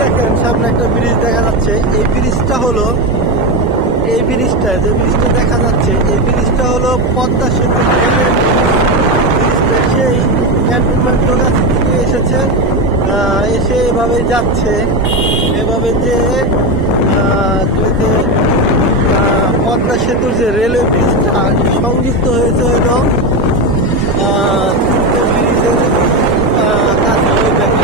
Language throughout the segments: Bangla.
দেখেন সামনে একটা ব্রিজ দেখা যাচ্ছে। এই ব্রিজটা হলো এই ব্রিজটা যে ব্রিজটা দেখা যাচ্ছে এই ব্রিজটা হলো পদ্মা সেতু ব্রিজটা সেই ক্যান্টনমেন্ট রোড থেকে এসেছে, এসে এভাবে যাচ্ছে। এভাবে যে পদ্মা সেতুর যে রেলওয়ে ব্রিজটা সংযুক্ত হয়েছে হলো ব্রিজের কাছে হয়ে থাকে।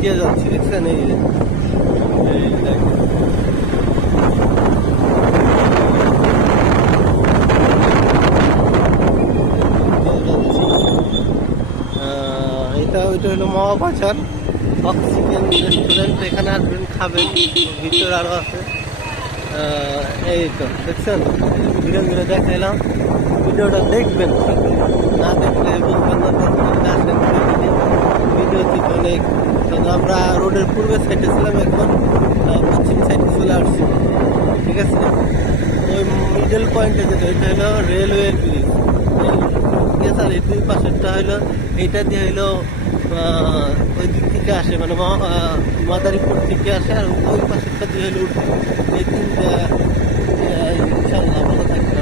দিয়ে যাচ্ছি দেখছেন এই এটা ওইটা হলো মহাবাজার অক্সিজেন রেস্টুরেন্ট। এখানে আসবেন খাবেন, ভিতরে আরো আছে। এই তো দেখছেন ঘুরে ঘুরে দেখাইলাম, ভিডিওটা দেখবেন, না দেখলে বুঝবেন না। আসেন ভিডিও থেকে অনেক। আমরা রোডের পূর্বের সাইডে ছিলাম, এখন পশ্চিম সাইডে চলে আসছি। ঠিক আছে, ওই মিডল পয়েন্টে যেটা ওইটা হলো রেলওয়ের ব্রিজ। ঠিক আছে, আর এই দুই পাশেরটা হলো এইটা দিয়ে হলো ওই দিক থেকে আসে, মানে মাদারীপুর থেকে আসে, আর ওই পাশেরটা দিয়ে হলো উঠে। এই তিনটা ইনশাল্লাহ ভালো থাকবে।